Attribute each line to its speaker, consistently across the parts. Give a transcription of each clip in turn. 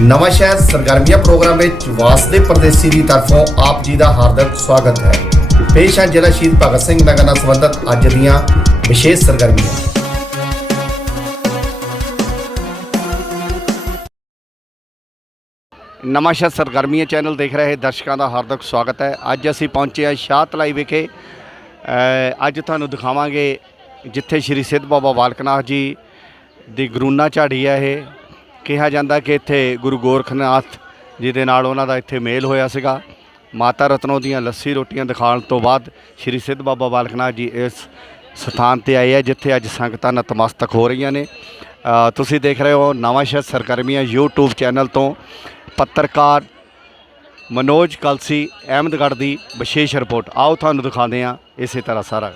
Speaker 1: ਨਵਾਂ ਸ਼ਹਿਰ ਸਰਗਰਮੀਆਂ ਪ੍ਰੋਗਰਾਮ ਵਿੱਚ ਵਾਸਦੇ ਪਰਦੇਸੀ ਦੀ ਤਰਫੋਂ ਆਪ ਜੀ ਦਾ ਹਾਰਦਿਕ ਸਵਾਗਤ ਹੈ। ਪੇਸ਼ ਹੈ ਜ਼ਿਲ੍ਹਾ ਸ਼ਹੀਦ ਭਗਤ ਸਿੰਘ ਨਗਰ ਨਾਲ ਸੰਬੰਧਿਤ ਅੱਜ ਦੀਆਂ ਵਿਸ਼ੇਸ਼ ਸਰਗਰਮੀਆਂ। ਨਵਾਂ ਸ਼ਹਿਰ ਸਰਗਰਮੀਆਂ ਚੈਨਲ ਦੇਖ ਰਹੇ ਦਰਸ਼ਕਾਂ ਦਾ ਹਾਰਦਿਕ ਸਵਾਗਤ ਹੈ। ਅੱਜ ਅਸੀਂ ਪਹੁੰਚੇ ਹਾਂ ਸ਼ਾਹਤਲਾਈ ਵਿਖੇ। ਅੱਜ ਤੁਹਾਨੂੰ ਦਿਖਾਵਾਂਗੇ ਜਿੱਥੇ ਸ਼੍ਰੀ ਸਿੱਧ ਬਾਬਾ ਬਾਲਕਨਾਥ ਜੀ ਦੀ ਗਰੂਨਾ ਝਾੜੀ ਹੈ ਇਹ। ਕਿਹਾ ਜਾਂਦਾ ਕਿ ਇੱਥੇ ਗੁਰੂ ਗੋਰਖਨਾਥ ਜੀ ਦੇ ਨਾਲ ਉਹਨਾਂ ਦਾ ਇੱਥੇ ਮੇਲ ਹੋਇਆ ਸੀਗਾ। ਮਾਤਾ ਰਤਨੋ ਦੀਆਂ ਲੱਸੀ ਰੋਟੀਆਂ ਦਿਖਾਉਣ ਤੋਂ ਬਾਅਦ ਸ਼੍ਰੀ ਸਿੱਧ ਬਾਬਾ ਬਾਲਕਨਾਥ ਜੀ ਇਸ ਸਥਾਨ ਤੇ ਆਏ ਆ ਜਿੱਥੇ ਅੱਜ ਸੰਗਤਾਂ ਨਤਮਸਤਕ ਹੋ ਰਹੀਆਂ ਨੇ। ਤੁਸੀਂ ਦੇਖ ਰਹੇ ਹੋ ਨਵਾਂ ਸ਼ਹਿਰ ਸਰਗਰਮੀਆਂ YouTube ਚੈਨਲ ਤੋਂ ਪੱਤਰਕਾਰ ਮਨੋਜ ਕਲਸੀ ਅਹਿਮਦਗੜ੍ਹ ਦੀ ਵਿਸ਼ੇਸ਼ ਰਿਪੋਰਟ। ਆਓ ਤੁਹਾਨੂੰ ਦਿਖਾਉਂਦੇ ਹਾਂ ਇਸੇ ਤਰ੍ਹਾਂ ਸਾਰਾ।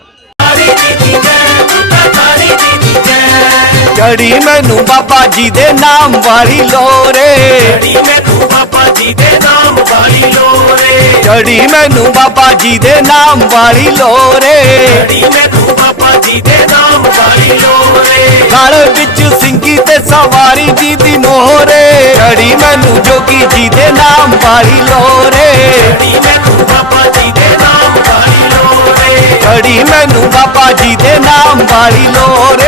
Speaker 2: ਜੜੀ ਮੈਨੂੰ ਬਾਬਾ ਜੀ ਦੇ ਨਾਮ ਵਾਲੀ ਲੋਰੇ
Speaker 3: ਜੜੀ ਮੈਨੂੰ ਬਾਬਾ ਜੀ ਦੇ ਨਾਮ ਵਾਲੀ ਲੋਰੇ
Speaker 2: ਜੜੀ ਮੈਨੂੰ ਬਾਬਾ ਜੀ ਦੇ ਨਾਮ ਵਾਲੀ ਲੋਰੇ
Speaker 3: ਜੜੀ ਮੈਨੂੰ ਬਾਬਾ ਜੀ ਦੇ ਨਾਮ ਵਾਲੀ ਲੋਰੇ
Speaker 2: ਗਲ ਵਿੱਚ ਸਿੰਘੀ ਤੇ ਸਵਾਰੀ ਜੀ ਦੀ ਮੋਹਰੇ ਜੜੀ ਮੈਨੂੰ ਜੋਗੀ ਜੀ ਦੇ ਨਾਮ ਵਾਲੀ ਲੋਰੇ
Speaker 3: ਜੜੀ ਮੈਨੂੰ ਬਾਬਾ ਜੀ ਦੇ ਨਾਮ ਵਾਲੀ ਲੋਰੇ
Speaker 2: ਜੜੀ ਮੈਨੂੰ ਬਾਬਾ ਜੀ ਦੇ ਨਾਮ ਵਾਲੀ ਲੋਰੇ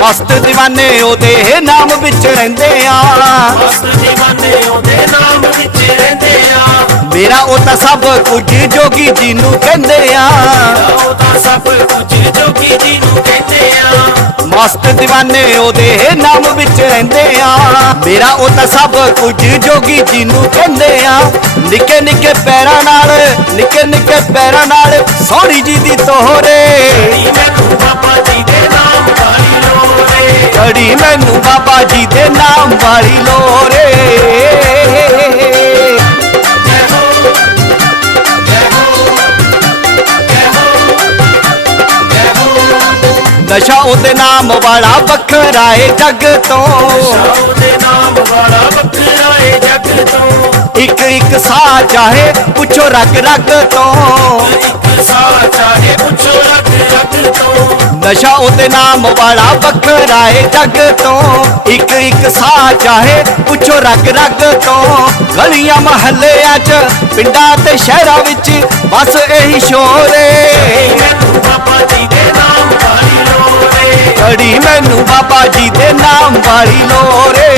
Speaker 2: ਮਸਤ ਦੀਵਾਨੇ ਉਹਦੇ ਨਾਮ ਵਿੱਚ ਰਹਿੰਦੇ ਆ।
Speaker 3: ਮਸਤ دیਵਾਨੇ ਉਹਦੇ ਨਾਮ ਵਿੱਚ ਰਹਿੰਦੇ ਆ।
Speaker 2: ਮੇਰਾ ਉਹ ਤਾਂ ਸਭ ਕੁਝ ਜੋਗੀ ਜੀ ਨੂੰ ਕਹਿੰਦੇ ਆ।
Speaker 3: ਉਹ ਤਾਂ ਸਭ ਕੁਝ ਜੋਗੀ ਜੀ ਨੂੰ ਕਹਿੰਦੇ ਆ।
Speaker 2: ਮਸਤ دیਵਾਨੇ ਉਹਦੇ ਨਾਮ ਵਿੱਚ ਰਹਿੰਦੇ ਆ। ਮੇਰਾ ਉਹ ਤਾਂ ਸਭ ਕੁਝ ਜੋਗੀ ਜੀ ਨੂੰ ਕਹਿੰਦੇ ਆ। ਨਿੱਕੇ ਨਿੱਕੇ ਪੈਰਾਂ ਨਾਲ ਨਿੱਕੇ ਨਿੱਕੇ ਪੈਰਾਂ ਨਾਲ ਸੋਹਣੀ ਜੀ ਦੀ ਤੋਹਰੇ।
Speaker 3: ਮੈਨੂੰ ਬਾਬਾ ਜੀ ਦੇ ਨਾਮ ਵਾਲੀ
Speaker 2: ਮੈਨੂੰ ਬਾਬਾ ਜੀ ਦੇ ਨਾਮ ਵਾਲੀ ਲੋਰੇ ਨਸ਼ਾ ਉਹਦੇ ਨਾਮ ਵਾਲਾ ਵੱਖਰਾ ਏ ਜੱਗ ਤੋਂ।
Speaker 3: ਸ਼ਾਹ ਦੇ ਨਾਮ ਵਾਲਾ ਵੱਖਰਾ ਏ ਜੱਗ ਤੋਂ
Speaker 2: ਇੱਕ ਇੱਕ ਸਾਹ ਚਾਹੇ ਪੁੱਛੋ ਰਗ ਰਗ ਤੋਂ।
Speaker 3: ਇੱਕ ਸਾਹ ਚਾਹੇ ਪੁੱਛੋ ਰੱਖ ਰੱਖ ਤੋਂ
Speaker 2: ਨਸ਼ਾ ਉਹਦੇ ਨਾਮ ਵਾਲਾ ਵੱਖਰਾ ਏ ਜੱਗ ਤੋਂ। ਇੱਕ ਇੱਕ ਸਾਹ ਚਾਹੇ ਪੁੱਛੋ ਰਗ ਰਗ ਤੋਂ। ਗਲੀਆਂ ਮਹੱਲਿਆਂ 'ਚ, ਪਿੰਡਾਂ ਤੇ ਸ਼ਹਿਰਾਂ ਵਿੱਚ ਬਸ ਇਹੀ ਸ਼ੋਰ ਏ।
Speaker 3: ਮੈਨੂੰ ਬਾਬਾ ਜੀ ਦੇ ਨਾਮ ਵਾਲੀ ਲੋਰੇ
Speaker 2: ਮੈਨੂੰ ਬਾਬਾ ਜੀ ਦੇ ਨਾਮ ਵਾਲੀ ਲੋਰੇ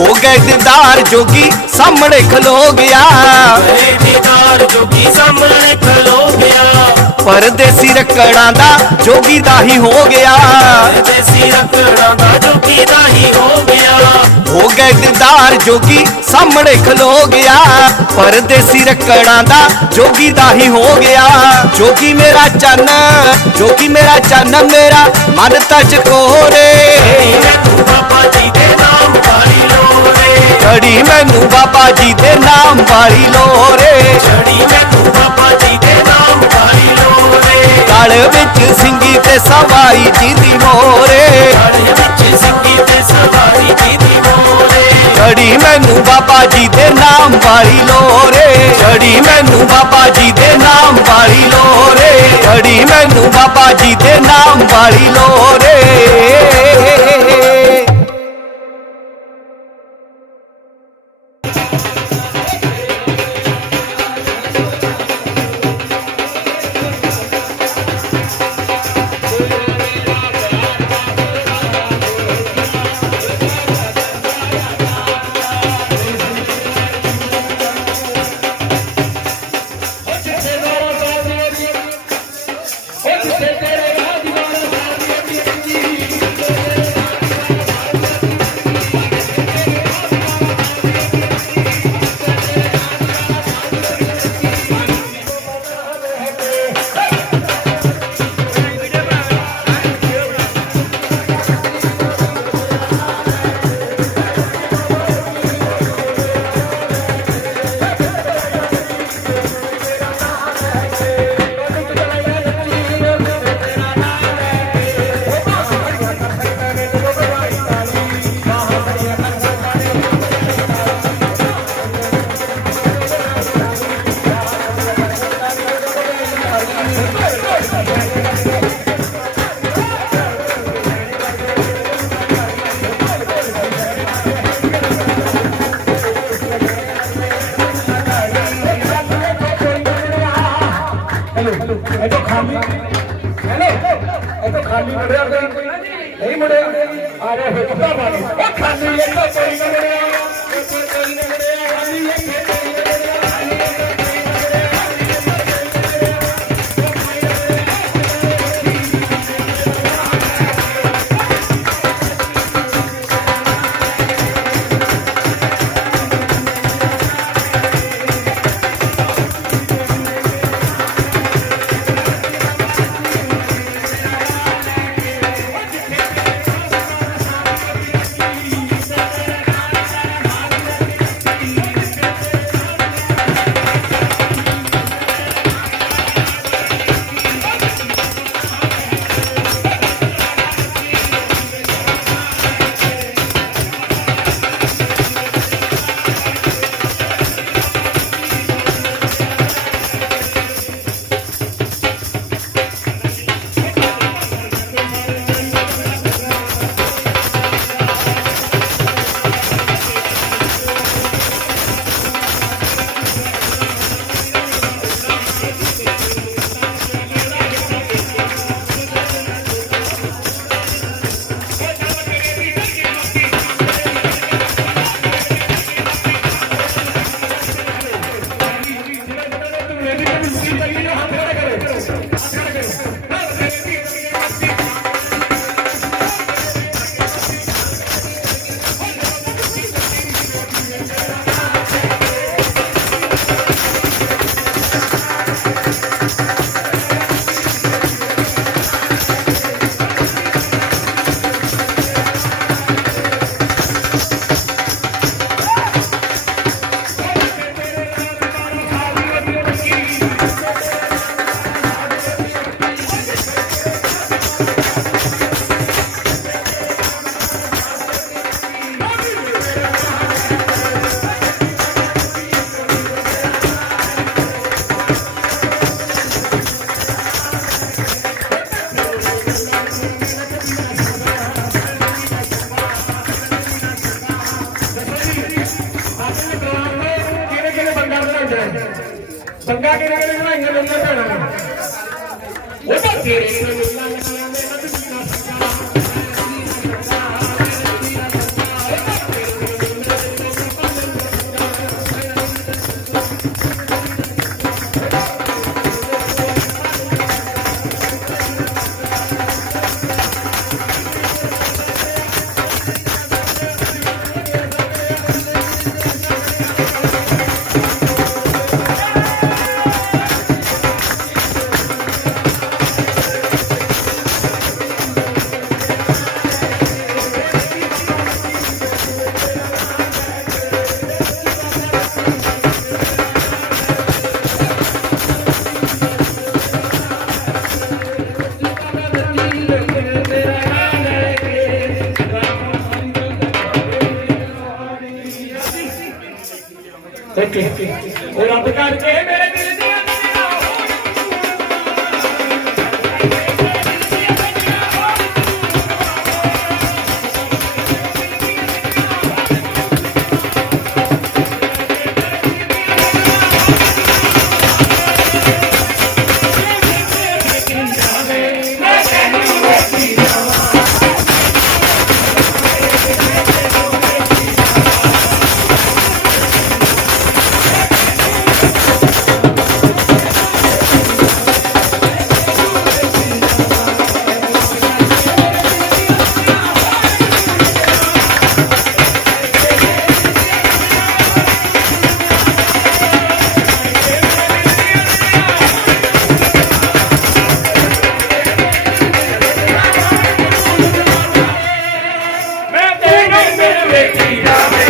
Speaker 2: ਹੋ ਗਏ ਦਿਦਾਰ ਜੋਗੀ ਸਾਹਮਣੇ ਖਲੋ ਗਿਆ।
Speaker 3: ਏ ਦੀਦਾਰ ਜੋਗੀ ਸਾਹਮਣੇ ਖਲੋ ਗਿਆ।
Speaker 2: ਪਰਦੇਸੀ ਰਕੜਾਂ ਦਾ ਜੋਗੀ ਦਾ ਹੀ ਹੋ ਗਿਆ।
Speaker 3: ਦੇਸੀ ਰਕੜਾਂ ਦਾ ਜੋਗੀ ਦਾ ਹੀ ਹੋ ਗਿਆ।
Speaker 2: ਹੋ ਗਏ ਦਿਦਾਰ ਜੋਗੀ ਸਾਹਮਣੇ ਖਲੋ ਗਿਆ। ਪਰਦੇਸੀ ਰਕੜਾਂ ਦਾ ਜੋਗੀ ਦਾ ਹੀ ਹੋ ਗਿਆ। ਜੋਗੀ ਮੇਰਾ ਚੰਨ ਜੋਗੀ ਮੇਰਾ ਚੰਨ ਮੇਰਾ ਮਨ ਤਜ ਕੋਰੇ।
Speaker 3: ਬਾਬਾ ਜੀ
Speaker 2: ਬਾਬਾ ਜੀ ਦੇ ਨਾਮ ਵਾਲੀ ਲੋਰੇ
Speaker 3: ਛੜੀ ਮੈਨੂੰ ਬਾਬਾ ਜੀ ਦੇ ਨਾਮ ਵਾਲੀ ਲੋਰੇ
Speaker 2: ਗਲ ਵਿੱਚ ਸਿੰਘੀ ਤੇ ਸਵਾਰੀ ਜੀ ਦੀ ਮੋਰੇ।
Speaker 3: ਗਾਲੇ ਵਿੱਚ ਸਿੰਘੀ ਤੇ ਸਵਾਰੀ ਜੀ ਦੀ ਮੋਰੇ।
Speaker 2: ਘੜੀ ਮੈਨੂੰ ਬਾਬਾ ਜੀ ਦੇ ਨਾਮ ਵਾਲੀ ਲੋਰੇ ਘੜੀ ਮੈਨੂੰ ਬਾਬਾ ਜੀ ਦੇ ਨਾਮ ਵਾਲੀ ਲੋਰੇ ਘੜੀ ਮੈਨੂੰ ਬਾਬਾ ਜੀ ਦੇ ਨਾਮ ਵਾਲੀ ਲੋਰੇ se Gracias. ਹੈਲੋ ਇਹ ਤਾਂ ਖਾਲੀ ਮੁੜਿਆ ਕੋਈ ਨਹੀਂ ਮੁੜਿਆ ਆ ਰਿਹਾ ਹੁਕਮਤਾ ਬਾਣੀ। ਉਹ ਖਾਲੀ ਇਹ ਤਾਂ ਕੋਈ ਨਹੀਂ ਮੁੜਿਆ ਉਹ Rame, Rame, Rame.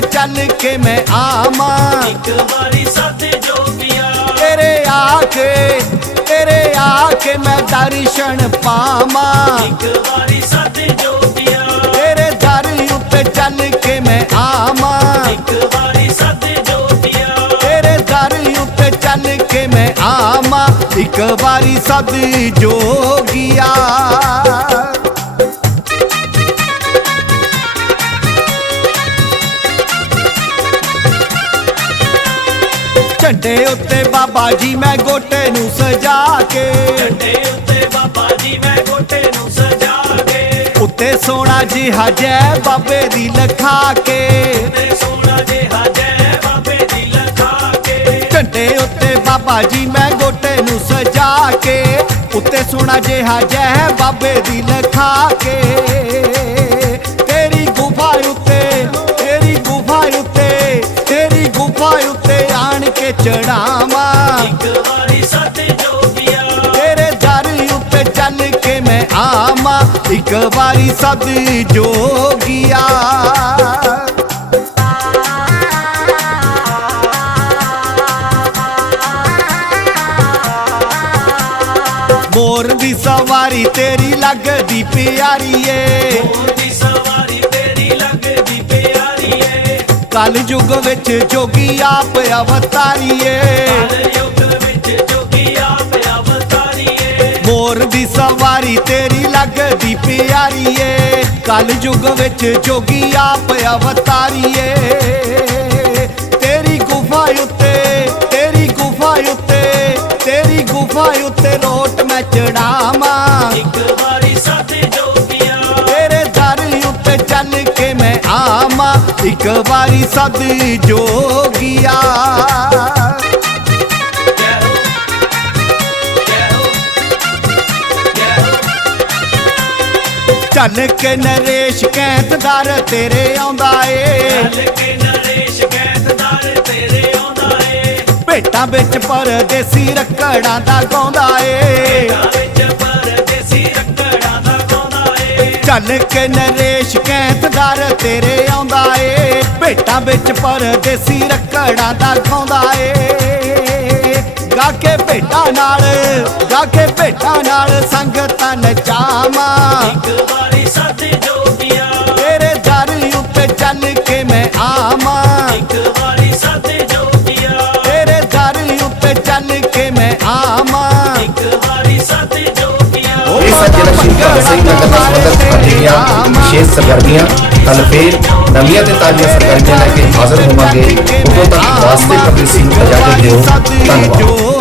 Speaker 2: ਚੱਲ ਕੇ ਮੈਂ ਆਵਾਂ
Speaker 3: ਇੱਕ ਵਾਰੀ ਸੱਤ ਜੋਗੀਆਂ
Speaker 2: ਤੇਰੇ ਆ ਕੇ ਤੇਰੇ ਆ ਕੇ ਮੈਂ ਦਰਸ਼ਨ ਪਾਵਾਂ
Speaker 3: ਇੱਕ ਵਾਰੀ ਸੱਤ ਜੋਗੀਆਂ
Speaker 2: ਤੇਰੇ ਦਰ ਉੱਤੇ ਚੱਲ ਕੇ ਮੈਂ ਆਵਾਂ
Speaker 3: ਇੱਕ ਵਾਰੀ ਸੱਤ ਜੋਗੀਆਂ
Speaker 2: ਤੇਰੇ ਦਰ ਉੱਤੇ ਚੱਲ ਕੇ ਮੈਂ ਆਵਾਂ ਇੱਕ ਵਾਰੀ ਸਦ ਜੋਗੀਆ ਝੰਡੇ ਉੱਤੇ ਬਾਬਾ ਜੀ ਮੈਂ ਗੋਟੇ ਨੂੰ ਸਜਾ ਕੇ।
Speaker 3: ਝੰਡੇ ਉੱਤੇ ਬਾਬਾ ਜੀ ਮੈਂ ਗੋਟੇ ਨੂੰ ਸਜਾ ਕੇ।
Speaker 2: ਉੱਤੇ ਸੋਨਾ ਜਿਹਾ ਜੈ ਬਾਬੇ ਦੀ ਲਖਾ ਕੇ।
Speaker 3: ਸੋਹਣਾ ਜਿਹਾ ਜੈ ਬਾਬੇ ਦੀ ਲਖਾ ਕੇ।
Speaker 2: ਝੰਡੇ ਉੱਤੇ ਬਾਬਾ ਜੀ ਮੈਂ ਗੋਟੇ ਨੂੰ ਸਜਾ ਕੇ। ਉੱਤੇ ਸੋਨਾ ਜਿਹਾ ਜੈ ਬਾਬੇ ਦੀ ਲਖਾ ਕੇ। ਚੜਾਵਾਂ।
Speaker 3: ਇੱਕ ਵਾਰੀ ਸੱਤ ਜੋਗੀਆਂ
Speaker 2: ਤੇਰੇ ਦਰ ਉੱਤੇ ਚੱਲ ਕੇ ਮੈਂ ਆਵਾਂ। ਇੱਕ ਵਾਰੀ ਸਦ ਜੋਗੀਆ ਮੋਰ ਦੀ ਸਵਾਰੀ ਤੇਰੀ ਲੱਗਦੀ ਪਿਆਰੀ ਏ ਕਲ ਯੁੱਗ ਵਿੱਚ ਜੋਗੀ ਆਪ ਅਵਤਾਰੀ ਏ
Speaker 3: ਕਲ ਯੁੱਗ ਵਿੱਚ ਜੋਗੀ ਆਪ ਅਵਤਾਰੀ
Speaker 2: ਮੋਰ ਦੀ ਸਵਾਰੀ ਤੇਰੀ ਲੱਗਦੀ ਪਿਆਰੀ ਏ ਕਲ ਯੁਗ ਵਿੱਚ ਜੋਗੀ ਆਪ ਅਵਤਾਰੀ ਤੇਰੀ ਗੁਫਾ ਉੱਤੇ, ਤੇਰੀ ਗੁਫਾ ਉੱਤੇ, ਤੇਰੀ ਗੁਫਾ ਉੱਤੇ ਰੋਟ ਮੈਂ ਚੜਾ
Speaker 3: ਇੱਕ ਵਾਰੀ
Speaker 2: ਸਦ ਜੋਗੀਆ। ਚੱਲ ਕੇ ਨਰੇਸ਼ ਕੈਂਤਦਾਰ ਤੇਰੇ ਆਉਂਦਾ ਏ।
Speaker 3: ਚੱਲ ਕੇ ਨਰੇਸ਼ ਕੈਦਦਾਰ ਤੇਰੇ ਆਉਂਦਾ ਏ।
Speaker 2: ਭੇਟਾਂ ਵਿੱਚ ਪਰਦੇਸੀ ਰੱਕੜਾਂ ਦਾ ਗਾਉਂਦਾ ਏ।
Speaker 3: ਘਰਾਂ ਵਿੱਚ
Speaker 2: ਚੱਲ ਕੇ ਨਰੇਸ਼ ਕੈਂਤਦਾਰ ਤੇਰੇ ਆਉਂਦਾ ਏ। ਭੇਟਾਂ ਵਿੱਚ ਪਰਦੇਸੀ ਰੱਕੜਾਂ ਦਾ ਗਾਉਂਦਾ ਏ। ਗਾ ਕੇ ਭੇਟਾਂ ਨਾਲ, ਗਾ ਕੇ ਭੇਟਾਂ ਨਾਲ ਸੰਗਤਾਂ ਨਚਾਵਾਂ
Speaker 4: ਨਗਰ ਦਾ ਵਿਸ਼ੇਸ਼ ਸਰਗਰਮੀਆਂ ਕੱਲ ਫੇਰ ਨਵੀਆਂ ਤੇ ਤਾਜ਼ੀਆਂ ਸਰਗਰਮੀਆਂ ਲੈ ਕੇ ਹਾਜ਼ਰ ਹੋਵਾਂਗੇ। ਉਦੋਂ ਤੱਕ ਵਾਸਤੇ ਕਬੀਰ ਸਿੰਘ ਇਜਾਜ਼ਤ ਦਿਓ। ਧੰਨਵਾਦ।